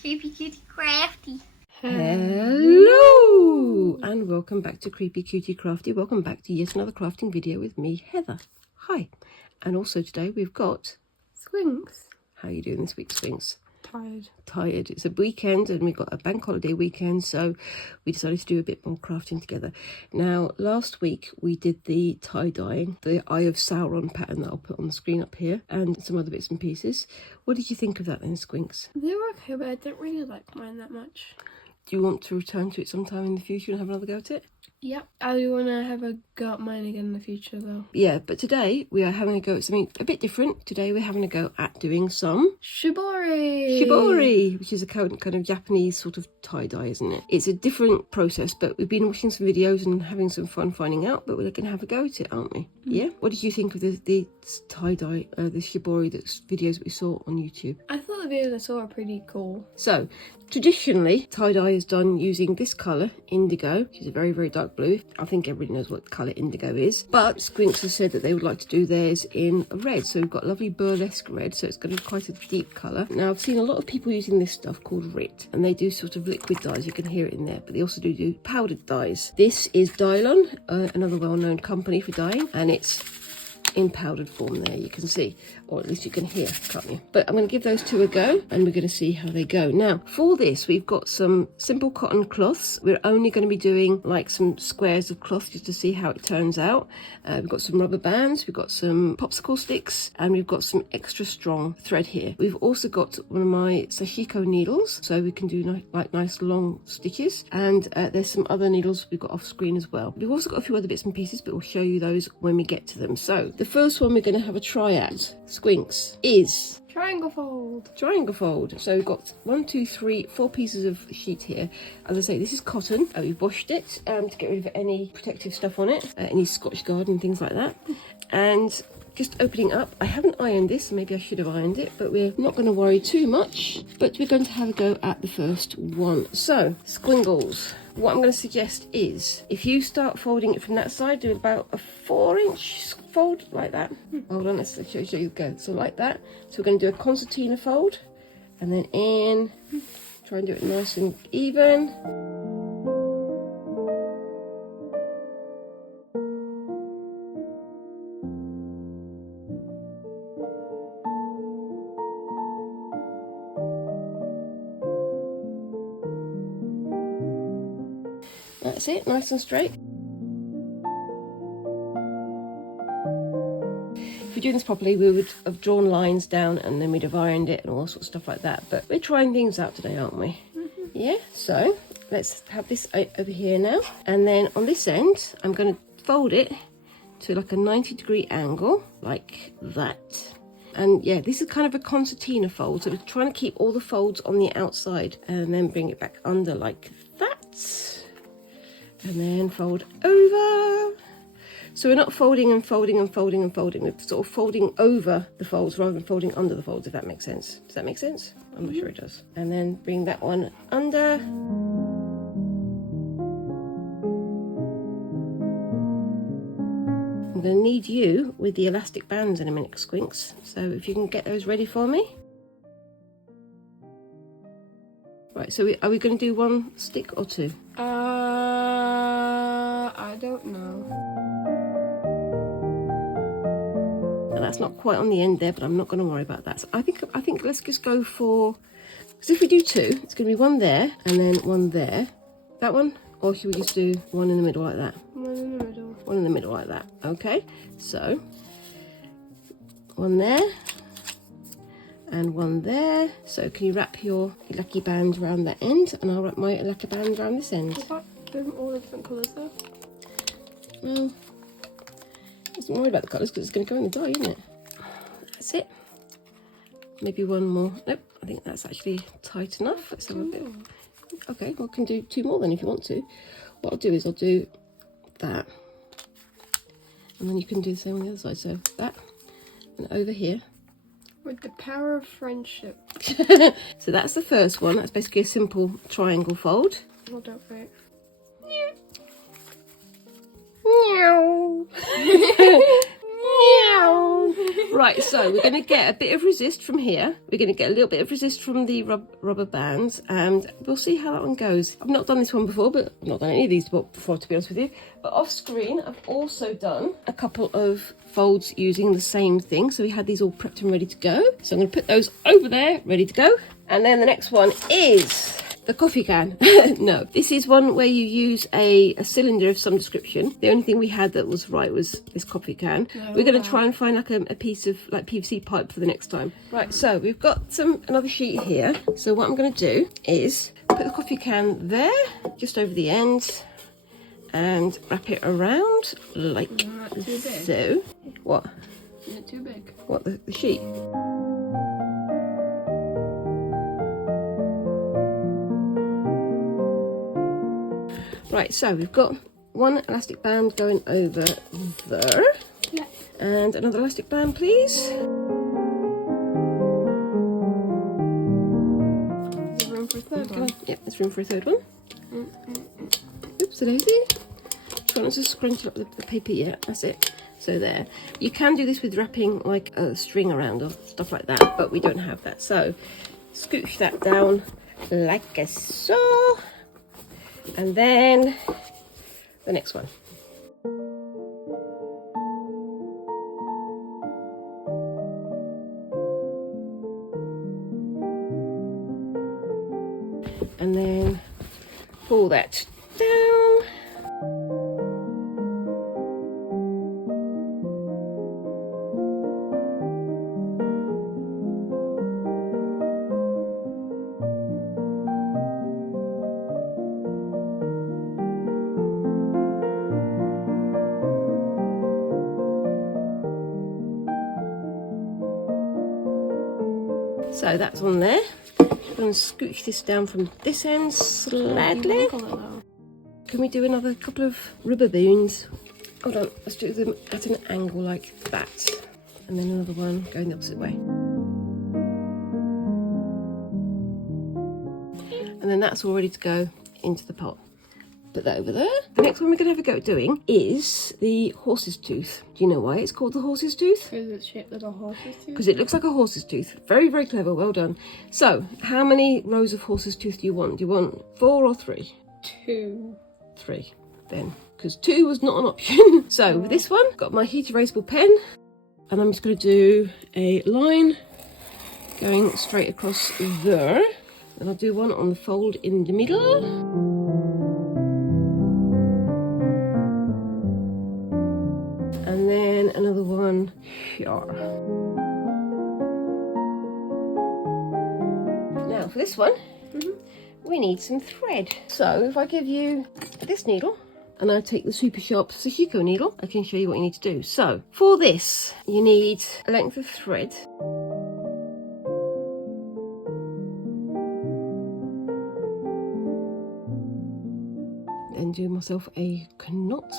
Creepy Cutie Crafty. Hello and welcome back to Creepy Cutie Crafty. Welcome back to yet another crafting video with me, Heather. Hi. And also today we've got Squinks. How are you doing this week, Squinks? Tired. It's a weekend and we've got a bank holiday weekend, so we decided to do a bit more crafting together. Now, last week we did the tie-dyeing, the Eye of Sauron pattern that I'll put on the screen up here, and some other bits and pieces. What did you think of that then, Squinks? They were okay, but I didn't really like mine that much. Do you want to return to it sometime in the future and have another go at it? Yep. I do want to have a go at mine again in the future, though. Yeah, but today we are having a go at something a bit different. Today we're having a go at doing some Shibori, which is a kind of Japanese sort of tie-dye, isn't it? It's a different process, but we've been watching some videos and having some fun finding out, but we're going to have a go at it, aren't we? Yeah? What did you think of the tie-dye, the Shibori videos that we saw on YouTube? I thought the videos I saw were pretty cool. So, traditionally, tie-dye is done using this colour, indigo, which is a very, very dark blue. I think everybody knows what colour indigo is. But Squinks has said that they would like to do theirs in a red. So we've got a lovely burlesque red, so it's going to be quite a deep colour. Now, I've seen a lot of people using this stuff called RIT, and they do sort of liquid dyes. You can hear it in there, but they also do powdered dyes. This is Dylon, another well-known company for dyeing, and it's in powdered form there, you can see, or at least you can hear, can't you? But I'm going to give those two a go and we're going to see how they go. Now, for this, we've got some simple cotton cloths. We're only going to be doing like some squares of cloth just to see how it turns out. We've got some rubber bands, we've got some popsicle sticks, and we've got some extra strong thread here. We've also got one of my sashiko needles, so we can do like nice long stitches, and there's some other needles we've got off screen as well. We've also got a few other bits and pieces, but we'll show you those when we get to them. So the first one we're going to have a try at, Squinks, is Triangle fold. triangle fold. So we've got 1, 2, 3, 4 pieces of sheet here. As I say, this is cotton. We've washed it to get rid of any protective stuff on it, any Scotch Guard and things like that. And just opening up, I haven't ironed this, maybe I should have ironed it, but we're not going to worry too much. But we're going to have a go at the first one. So, Squingles. What I'm going to suggest is, if you start folding it from that side, do about a 4-inch fold like that. Hold on, let's show you go. So like that. So we're going to do a concertina fold, and then in, try and do it nice and even. That's it, nice and straight. If we're doing this properly, we would have drawn lines down and then we'd have ironed it and all sorts of stuff like that. But we're trying things out today, aren't we? Yeah, so let's have this over here now. And then on this end, I'm going to fold it to like a 90-degree angle, like that. And yeah, this is kind of a concertina fold. So we're trying to keep all the folds on the outside and then bring it back under like that. And then fold over. So we're not folding and folding and folding and folding. We're sort of folding over the folds rather than folding under the folds, if that makes sense. Does that make sense? I'm not sure it does. And then bring that one under. I'm going to need you with the elastic bands in a minute, Squinks. So if you can get those ready for me. Right, so are we going to do one stick or two? I don't know. And that's not quite on the end there, but I'm not going to worry about that. So I think let's just go for, because if we do two, it's going to be one there and then one there. That one, or should we just do one in the middle like that? One in the middle. One in the middle like that. Okay, so one there and one there. So can you wrap your lucky band around that end, and I'll wrap my lucky band around this end. They're all different colours though. Well, I wasn't worried about the colours because it's going to go in the dye, isn't it? That's it. Maybe one more. Nope, I think that's actually tight enough. Let's have a bit. Okay, well, I can do 2 more then if you want to. What I'll do is I'll do that. And then you can do the same on the other side. So that, and over here. With the power of friendship. So that's the first one. That's basically a simple triangle fold. Hold out for it. Meow. Right, so we're going to get a bit of resist from here. We're going to get a little bit of resist from the rubber bands, and we'll see how that one goes. I've not done this one before, but I've not done any of these before, to be honest with you. But off screen, I've also done a couple of folds using the same thing. So we had these all prepped and ready to go. So I'm going to put those over there, ready to go. And then the next one is the coffee can. No, this is one where you use a cylinder of some description. The only thing we had that was right was this coffee can. We're going to try and find like a piece of like PVC pipe for the next time. Right, so we've got another sheet here. So what I'm going to do is put the coffee can there, just over the end, and wrap it around like so. What? Isn't it too big? What, the sheet? Right, so we've got one elastic band going over there. Yeah. And another elastic band, please. Is there room for a third one? Yeah, there's room for a third one. Oops, a daisy. Try not to scrunch up the paper yet. That's it. So there. You can do this with wrapping like a string around or stuff like that, but we don't have that. So scooch that down like so. And then the next one. And then pull that down. So that's on there. I'm going to scooch this down from this end slightly. Can we do another couple of rubber boons? Hold on, let's do them at an angle like that. And then another one going the opposite way. And then that's all ready to go into the pot. Put that over there. The next one we're going to have a go at doing is the horse's tooth. Do you know why it's called the horse's tooth? Because it's shaped like a horse's tooth. Because it looks like a horse's tooth. Very, very clever. Well done. So, how many rows of horse's tooth do you want? Do you want 4 or 3? 2. 3 then, because 2 was not an option. So with this one, got my heat erasable pen, and I'm just going to do a line going straight across there. And I'll do one on the fold in the middle. And then another one here. Now for this one, we need some thread. So if I give you this needle and I take the super sharp Sashiko needle, I can show you what you need to do. So for this, you need a length of thread. Then do myself a knot.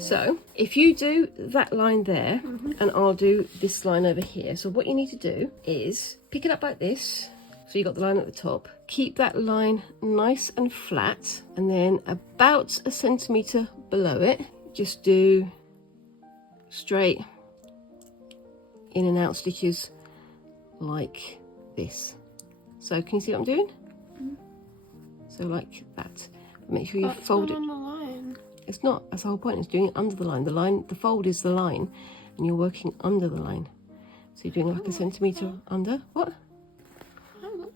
So if you do that line there, and I'll do this line over here. So what you need to do is pick it up like this. So you got the line at the top. Keep that line nice and flat, and then about a centimetre below it, just do straight in and out stitches like this. So can you see what I'm doing? So like that. Make sure you fold it. On the line. It's not. That's the whole point. It's doing it under the line. The fold is the line, and you're working under the line. So you're doing like a centimetre under. What?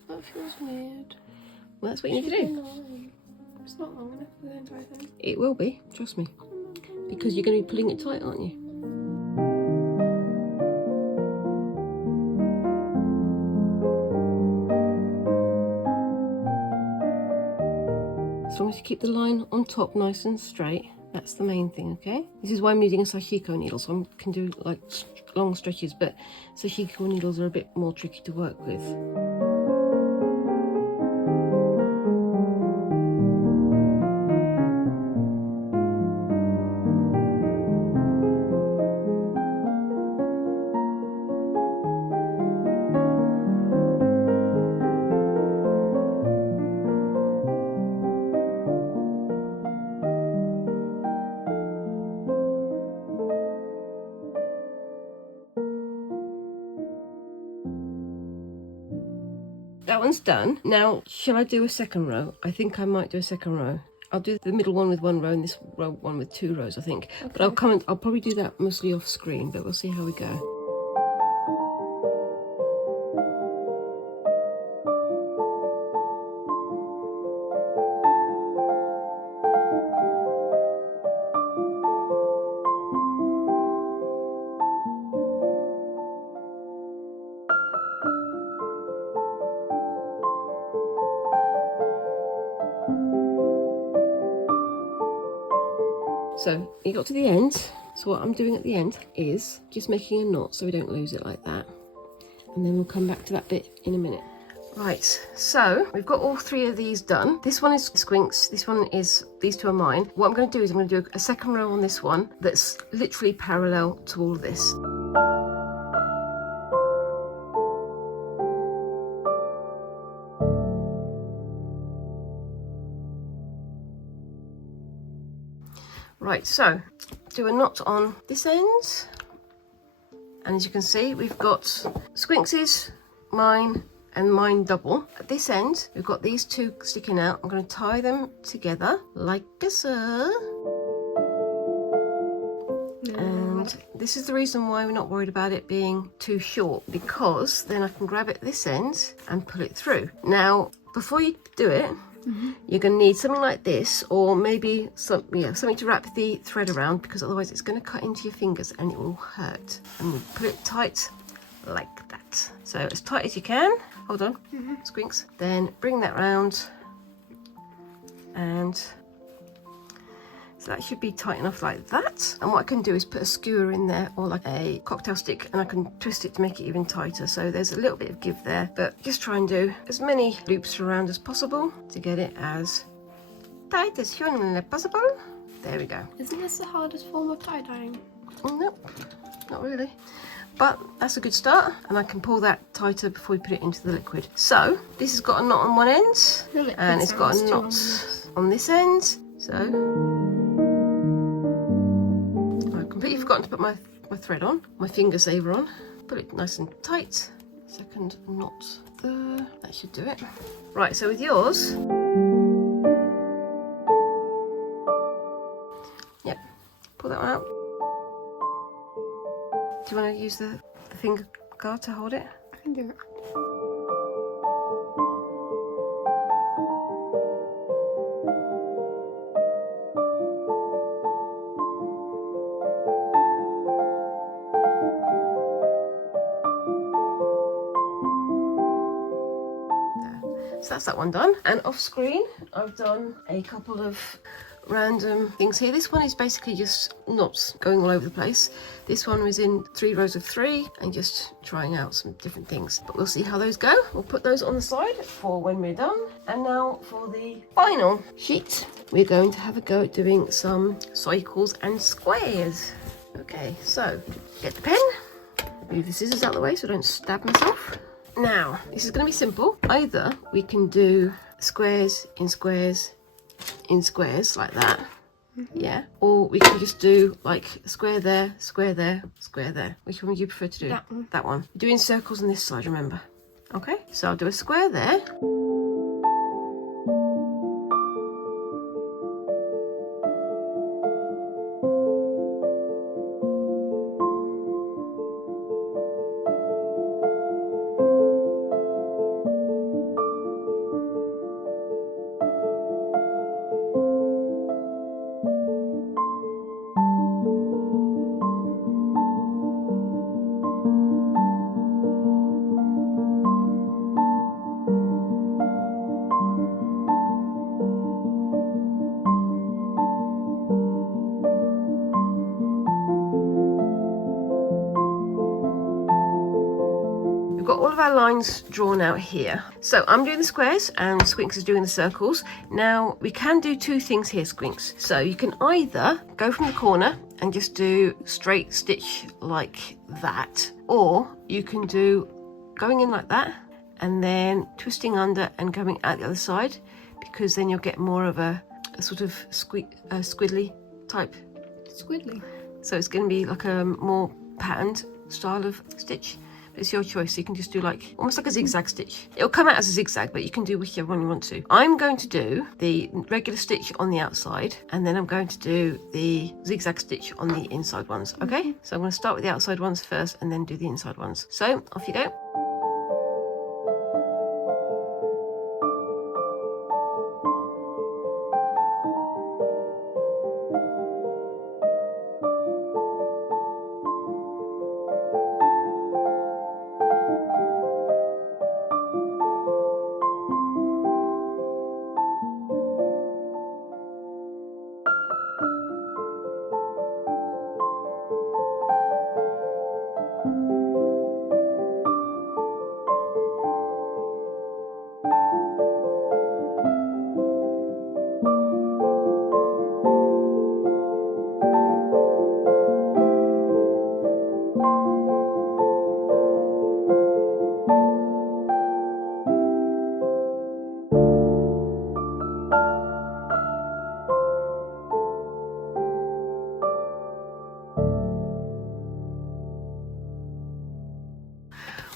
That feels weird. Well, that's what you need to do. It's not long enough for the entire thing. It will be. Trust me. Because you're going to be pulling it tight, aren't you? As long as you keep the line on top nice and straight, that's the main thing, okay? This is why I'm using a Sashiko needle, so I can do like long stretches, but Sashiko needles are a bit more tricky to work with. that one's done. Now, shall I do a second row? I think I might do a second row. I'll do the middle one with one row and this row one with 2 rows, I think. Okay. But I'll probably do that mostly off screen, but we'll see how we go. So you got to the end. So what I'm doing at the end is just making a knot so we don't lose it like that. And then we'll come back to that bit in a minute. Right, so we've got all 3 of these done. This one is Squinks, this one is, these 2 are mine. What I'm going to do is I'm going to do a second row on this one that's literally parallel to all of this. Right, so do a knot on this end, and as you can see we've got Squinks's, mine and mine double. At this end we've got these 2 sticking out. I'm going to tie them together like so. And this is the reason why we're not worried about it being too short, because then I can grab it at this end and pull it through. Now before you do it, you're going to need something like this, or maybe something to wrap the thread around, because otherwise it's going to cut into your fingers and it will hurt. And we'll put it tight like that. So as tight as you can. Hold on, Squinks. Then bring that round, and so that should be tight enough like that. And what I can do is put a skewer in there, or like a cocktail stick, and I can twist it to make it even tighter. So there's a little bit of give there, but just try and do as many loops around as possible to get it as tight as humanly possible. There we go. Isn't this the hardest form of tie-dyeing? Nope, not really. But that's a good start, and I can pull that tighter before we put it into the liquid. So this has got a knot on one end, and it's got a knot on this end. So completely forgotten to put my thread on, my finger saver on. Put it nice and tight. Second knot there. That should do it. Right, so with yours, yep, pull that one out. Do you want to use the finger guard to hold it? I can do it. So that's that one done. And off screen, I've done a couple of random things here. This one is basically just knots going all over the place. This one was in 3 rows of 3 and just trying out some different things. But we'll see how those go. We'll put those on the side for when we're done. And now for the final sheet, we're going to have a go at doing some cycles and squares. Okay, so get the pen, move the scissors out of the way so I don't stab myself. Now, this is going to be simple. Either we can do squares in squares in squares like that, yeah, or we can just do like square there, square there, square there. Which one would you prefer to do? That one. That one. Doing circles on this side, remember. Okay, so I'll do a square there. We've got all of our lines drawn out here. So I'm doing the squares and Squinks is doing the circles. Now we can do 2 things here, Squinks. So you can either go from the corner and just do straight stitch like that, or you can do going in like that and then twisting under and coming out the other side, because then you'll get more of a sort of squiddly type. Squiddly. So it's going to be like a more patterned style of stitch. It's your choice. So you can just do like almost like a zigzag stitch. It'll come out as a zigzag, but you can do whichever one you want to. I'm going to do the regular stitch on the outside, and then I'm going to do the zigzag stitch on the inside ones. Okay, so I'm going to start with the outside ones first and then do the inside ones. So off you go.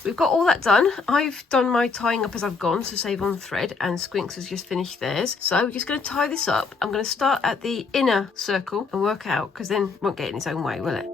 We've got all that done. I've done my tying up as I've gone to save on thread, and Squinks has just finished theirs. So we're just going to tie this up. I'm going to start at the inner circle and work out, because then it won't get in its own way, will it?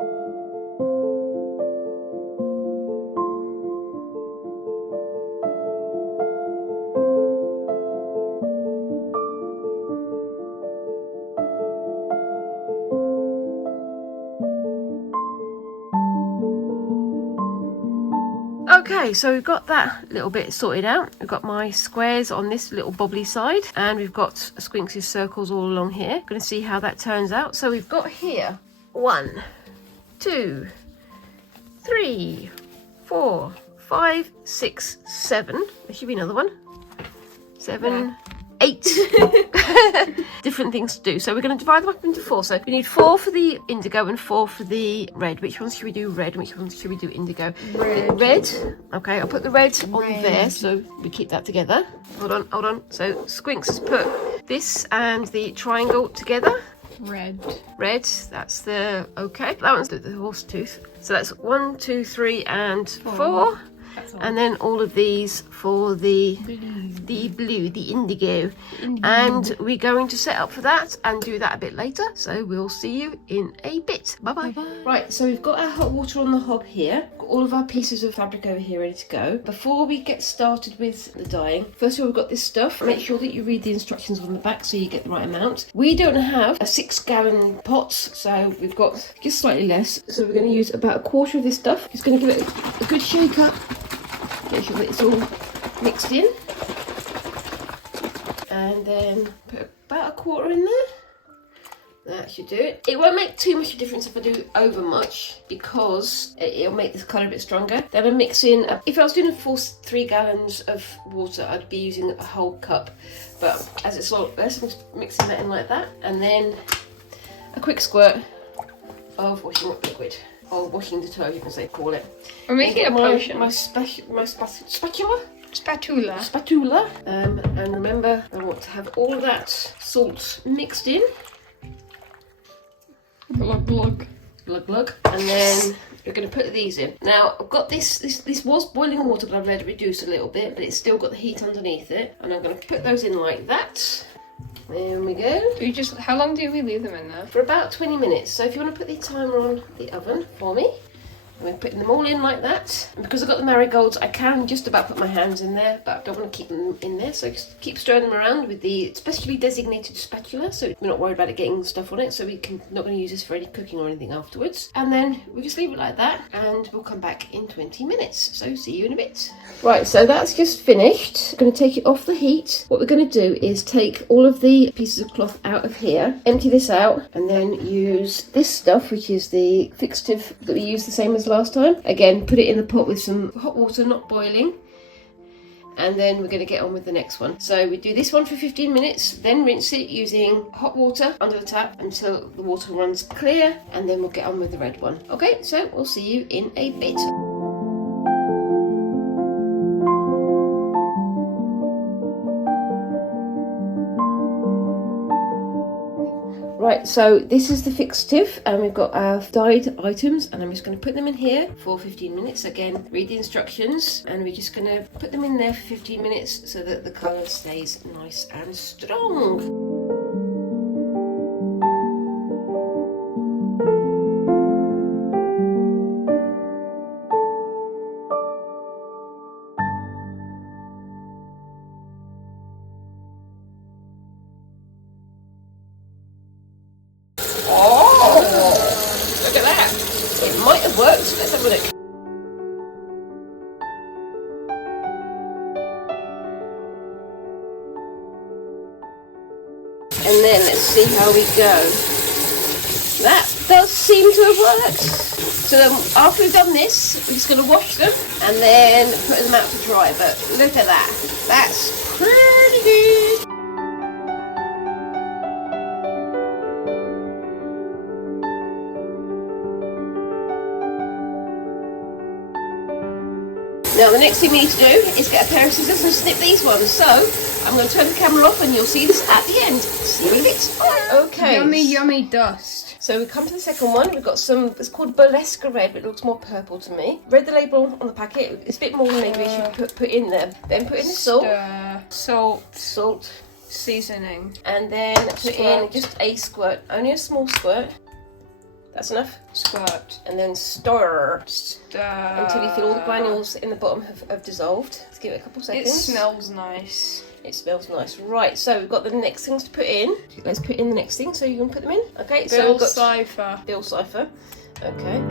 Okay, so we've got that little bit sorted out. We've got my squares on this little bobbly side, and we've got Squinks' circles all along here. Going to see how that turns out. So we've got here 1, 2, 3, 4, 5, 6, 7. There should be another one. 7, 8 different things to do. So we're going to divide them up into 4. So we need 4 for the indigo and 4 for the red. Which ones should we do red? Which ones should we do indigo? Red. Okay, I'll put the red on there so we keep that together. Hold on. So Squinks has put this and the triangle together. Red. That's the okay. That one's the horse tooth. So that's 1, 2, 3, and 4. And then all of these for the blue, the indigo. And we're going to set up for that and do that a bit later. So we'll see you in a bit. Bye-bye. Right, so we've got our hot water on the hob here. Got all of our pieces of fabric over here ready to go. Before we get started with the dyeing, first of all, we've got this stuff. Make sure that you read the instructions on the back so you get the right amount. We don't have a 6-gallon pot, so we've got just slightly less. So we're going to use about a quarter of this stuff. Just going to give it a good shake up. Make sure that it's all mixed in, and then put about a quarter in there. That should do it. It won't make too much of a difference if I do over much, because it'll make this colour a bit stronger. Then I mix in, if I was doing a full 3 gallons of water, I'd be using a whole cup, but as it's a lot less, I'm just mixing that in like that, and then a quick squirt of washing up liquid. Or washing detergent, as they call it. We're making a potion. My spatula. Spatula. And remember, I want to have all of that salt mixed in. Glug glug. Glug glug. And then we're going to put these in. Now, I've got this was boiling water, but I've let it reduce a little bit, but it's still got the heat underneath it. And I'm going to put those in like that. There we go. How long do we leave them in there? For about 20 minutes. So if you want to put the timer on the oven for me, I'm putting them all in like that. And because I've got the marigolds, I can just about put my hands in there, but I don't want to keep them in there. So just keep stirring them around with the specially designated spatula, so we're not worried about it getting stuff on it. So not going to use this for any cooking or anything afterwards. And then we just leave it like that, and we'll come back in 20 minutes. So see you in a bit. Right, so that's just finished. I'm going to take it off the heat. What we're going to do is take all of the pieces of cloth out of here, empty this out, and then use this stuff, which is the fixative that we used the same as last time. Again, put it in the pot with some hot water, not boiling, and then we're going to get on with the next one. So we do this one for 15 minutes, then rinse it using hot water under the tap until the water runs clear, and then we'll get on with the red one. Okay, so we'll see you in a bit. Right, so this is the fixative, and we've got our dyed items, and I'm just going to put them in here for 15 minutes. Again, read the instructions, and we're just going to put them in there for 15 minutes so that the colour stays nice and strong. Oh, look at that. It might have worked. Let's have a look. And then let's see how we go. That does seem to have worked. So after we've done this, we're just going to wash them and then put them out to dry. But look at that. That's pretty good. Now the next thing we need to do is get a pair of scissors and snip these ones. So I'm going to turn the camera off and you'll see this at the end. See you in a bit. Okay. Yummy dust. So we come to the second one. We've got some, it's called Burlesque Red, but it looks more purple to me. Read the label on the packet. It's a bit more than maybe we should put in there. Then put in the salt. Salt. Seasoning. And then put in just a squirt. Only a small squirt. That's enough. Squirt. And then stir until you feel all the granules in the bottom have dissolved. Let's give it a couple seconds. It smells nice. It smells nice. Right, so we've got the next things to put in. Let's put in the next thing so you can put them in. Okay, so we've got Cipher. Bill Cipher. Okay.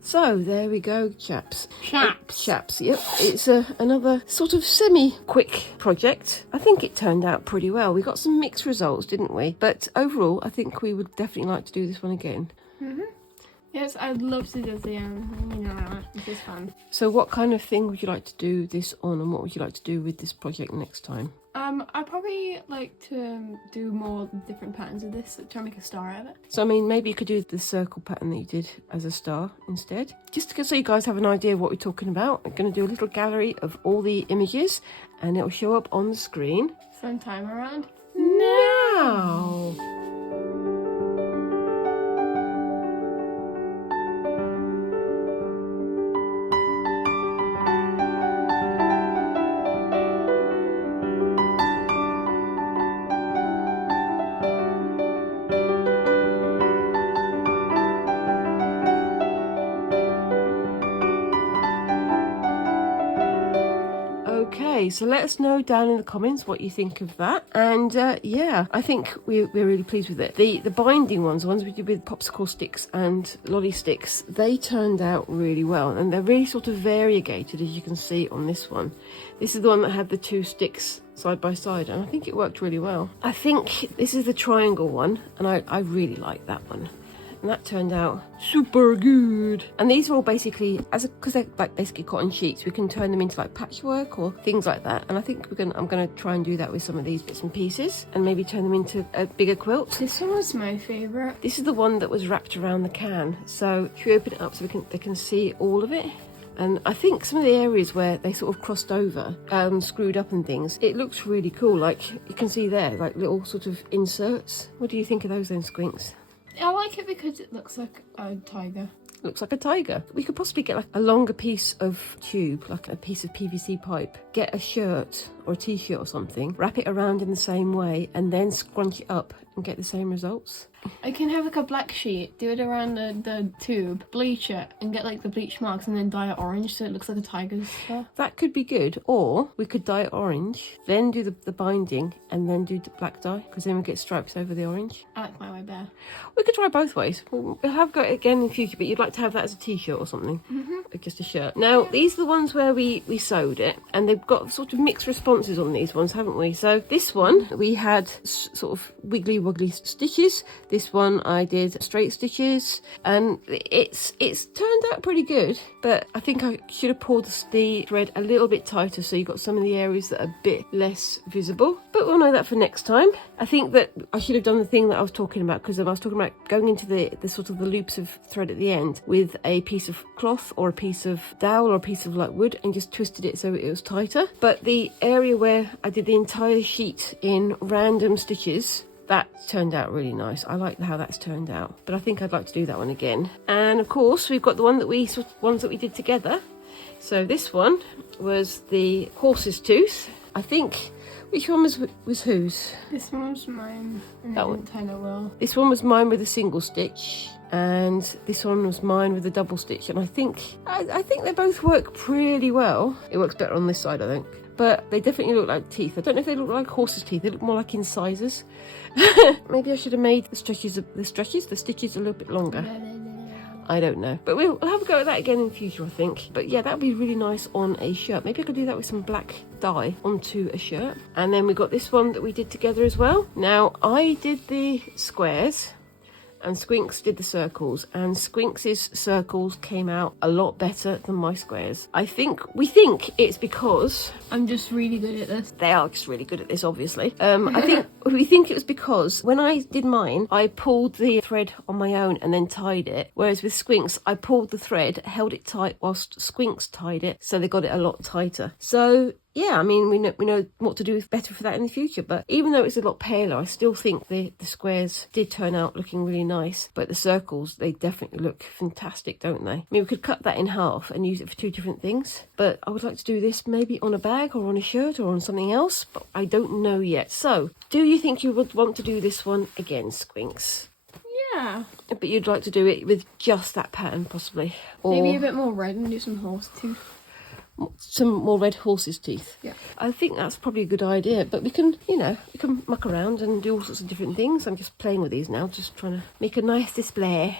So there we go, chaps. Chaps, yep. It's another sort of semi-quick project. I think it turned out pretty well. We got some mixed results, didn't we? But overall, I think we would definitely like to do this one again. Mm-hmm. Yes, I'd love to do this again. This is fun. So what kind of thing would you like to do this on, and what would you like to do with this project next time? I'd probably like to do more different patterns of this, try and make a star out of it. So I mean, maybe you could do the circle pattern that you did as a star instead. Just so you guys have an idea of what we're talking about, I'm going to do a little gallery of all the images, and it will show up on the screen. Sometime around now. Okay, so let us know down in the comments what you think of that. And yeah, I think we're really pleased with it. The binding ones, the ones we did with popsicle sticks and lolly sticks, they turned out really well. And they're really sort of variegated, as you can see on this one. This is the one that had the two sticks side by side, and I think it worked really well. I think this is the triangle one, and I really like that one. And that turned out super good. And these are all basically, because they're like basically cotton sheets, we can turn them into like patchwork or things like that. And I think I'm gonna try and do that with some of these bits and pieces, and maybe turn them into a bigger quilt. This one was my favourite. This is the one that was wrapped around the can. So if you open it up so they can see all of it. And I think some of the areas where they sort of crossed over, screwed up and things, it looks really cool. Like you can see there, like little sort of inserts. What do you think of those then, Squinks? I like it because it looks like a tiger. Looks like a tiger. We could possibly get like a longer piece of tube, like a piece of PVC pipe, get a shirt or a t-shirt or something, wrap it around in the same way, and then scrunch it up and get the same results. I can have like a black sheet, do it around the tube, bleach it, and get like the bleach marks and then dye it orange so it looks like a tiger's fur. That could be good. Or we could dye it orange, then do the binding, and then do the black dye, because then we get stripes over the orange. I like my way better. We could try both ways. We'll have got it again in future, but you'd like to have that as a t-shirt or something. Or just a shirt. Now, these are the ones where we sewed it, and they've got sort of mixed responses on these ones, haven't we? So this one, we had sort of wiggly woggly stitches. This one I did straight stitches, and it's turned out pretty good, but I think I should have pulled the thread a little bit tighter so you got some of the areas that are a bit less visible, but we'll know that for next time. I think that I should have done the thing that I was talking about, because I was talking about going into the sort of the loops of thread at the end with a piece of cloth or a piece of dowel or a piece of like wood and just twisted it so it was tighter. But the area where I did the entire sheet in random stitches, that turned out really nice. I like how that's turned out, but I think I'd like to do that one again. And of course we've got the one that ones that we did together. So this one was the horse's tooth. I think, which one was whose? This one was mine, and that it one. didn't turn out well. This one was mine with a single stitch, and this one was mine with a double stitch. And I think they both work pretty well. It works better on this side, I think. But they definitely look like teeth. I don't know if they look like horse's teeth. They look more like incisors. Maybe I should have made the stitches a little bit longer. I don't know. But we'll have a go at that again in future, I think. But yeah, that would be really nice on a shirt. Maybe I could do that with some black dye onto a shirt. And then we got this one that we did together as well. Now, I did the squares and Squinks did the circles, and Squinks' circles came out a lot better than my squares. We think it's because I'm just really good at this. they are just really good at this, obviously. We think it was because when I did mine, I pulled the thread on my own and then tied it, whereas with Squinks, I pulled the thread, held it tight whilst Squinks tied it, so they got it a lot tighter. So yeah, I mean, we know what to do better for that in the future, but even though it's a lot paler, I still think the squares did turn out looking really nice, but the circles, they definitely look fantastic, don't they? I mean, we could cut that in half and use it for two different things, but I would like to do this maybe on a bag or on a shirt or on something else, but I don't know yet. So, do you think you would want to do this one again, Squinks? Yeah. But you'd like to do it with just that pattern, possibly? Or Maybe a bit more red and do some horse tooth. some more red horse's teeth. Yeah. I think that's probably a good idea, but we can muck around and do all sorts of different things. I'm just playing with these now, just trying to make a nice display.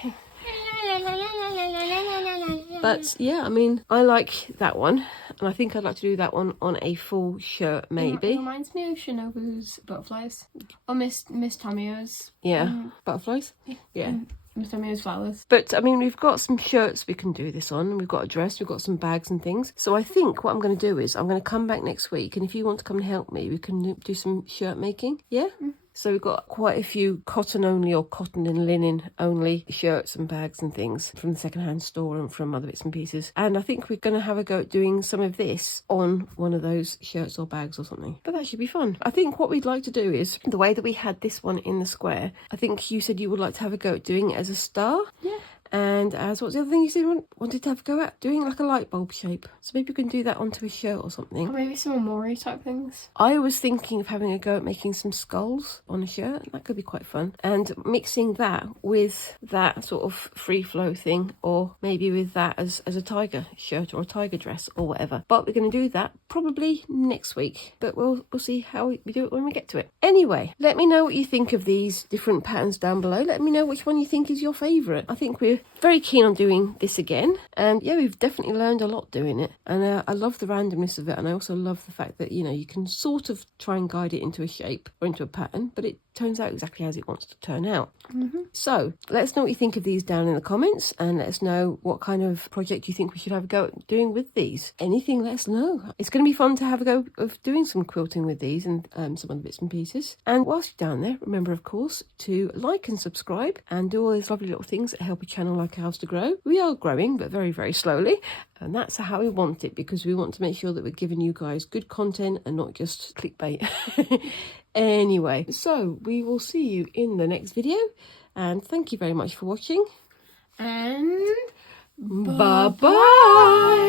But yeah, I mean, I like that one, and I think I'd like to do that one on a full shirt, maybe. It reminds me of Shinobu's butterflies, or Miss Tomio's. Yeah, butterflies. Yeah. Miss Tomio's flowers. But I mean, we've got some shirts we can do this on. We've got a dress, we've got some bags and things. So I think what I'm going to do is I'm going to come back next week, and if you want to come and help me, we can do some shirt making. Yeah. So we've got quite a few cotton only or cotton and linen only shirts and bags and things from the secondhand store and from other bits and pieces. And I think we're going to have a go at doing some of this on one of those shirts or bags or something. But that should be fun. I think what we'd like to do is, the way that we had this one in the square, I think you said you would like to have a go at doing it as a star. Yeah. And as what's the other thing you said you wanted to have a go at? Doing like a light bulb shape. So maybe we can do that onto a shirt or something. Or maybe some Amori type things. I was thinking of having a go at making some skulls on a shirt. That could be quite fun. And mixing that with that sort of free flow thing, or maybe with that as a tiger shirt or a tiger dress or whatever. But we're going to do that probably next week. But we'll see how we do it when we get to it. Anyway, let me know what you think of these different patterns down below. Let me know which one you think is your favourite. I think we're very keen on doing this again, and yeah, we've definitely learned a lot doing it, and I love the randomness of it, and I also love the fact that, you know, you can sort of try and guide it into a shape or into a pattern, but it turns out exactly as it wants to turn out. So let us know what you think of these down in the comments, and let us know what kind of project you think we should have a go at doing with these. Anything, let us know. It's going to be fun to have a go of doing some quilting with these and some other bits and pieces. And whilst you're down there, remember of course to like and subscribe and do all those lovely little things that help a channel like ours to grow. We are growing, but very, very slowly, and that's how we want it, because we want to make sure that we're giving you guys good content and not just clickbait. Anyway, so we will see you in the next video, and thank you very much for watching, And bye bye.